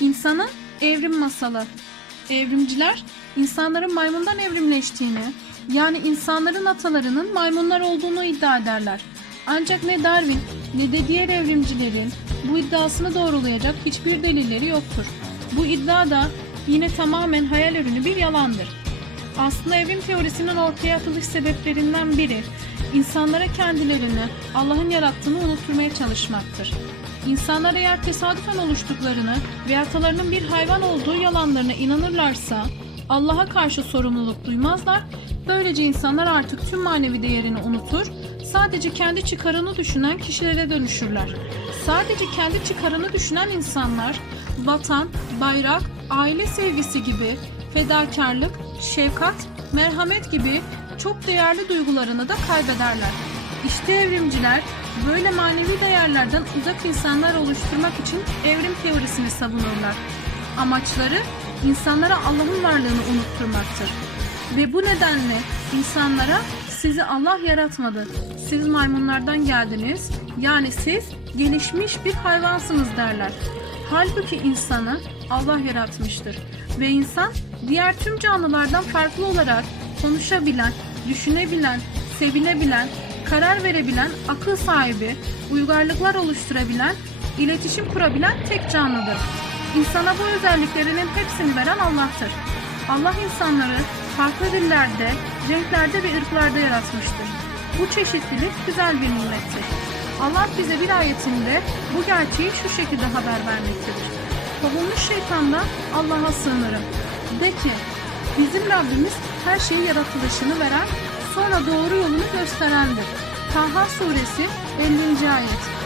İnsanın evrim masalı. Evrimciler insanların maymundan evrimleştiğini, yani insanların atalarının maymunlar olduğunu iddia ederler. Ancak ne Darwin ne de diğer evrimcilerin bu iddiasını doğrulayacak hiçbir delilleri yoktur. Bu iddia da yine tamamen hayal ürünü bir yalandır. Aslında evrim teorisinin ortaya atılış sebeplerinden biri insanlara kendilerini Allah'ın yarattığını unutturmaya çalışmaktır. İnsanlar eğer tesadüfen oluştuklarını ve atalarının bir hayvan olduğu yalanlarına inanırlarsa Allah'a karşı sorumluluk duymazlar. Böylece insanlar artık tüm manevi değerini unutur, sadece kendi çıkarını düşünen kişilere dönüşürler. Sadece kendi çıkarını düşünen insanlar vatan, bayrak, aile sevgisi gibi fedakarlık, şefkat, merhamet gibi çok değerli duygularını da kaybederler. İşte evrimciler böyle manevi değerlerden uzak insanlar oluşturmak için evrim teorisini savunurlar. Amaçları insanlara Allah'ın varlığını unutturmaktır. Ve bu nedenle insanlara sizi Allah yaratmadı. Siz maymunlardan geldiniz. Yani siz gelişmiş bir hayvansınız derler. Halbuki insanı Allah yaratmıştır. Ve insan diğer tüm canlılardan farklı olarak konuşabilen, düşünebilen, sevilebilen, karar verebilen, akıl sahibi, uygarlıklar oluşturabilen, iletişim kurabilen tek canlıdır. İnsana bu özelliklerinin hepsini veren Allah'tır. Allah insanları farklı dillerde, renklerde ve ırklarda yaratmıştır. Bu çeşitlilik güzel bir nimettir. Allah bize bir ayetinde bu gerçeği şu şekilde haber vermektedir. Kovulmuş şeytandan Allah'a sığınırım. De ki, bizim Rabbimiz her şeyi yaratılışını veren, sonra doğru yolunu gösterendir. Taha suresi 50. ayet.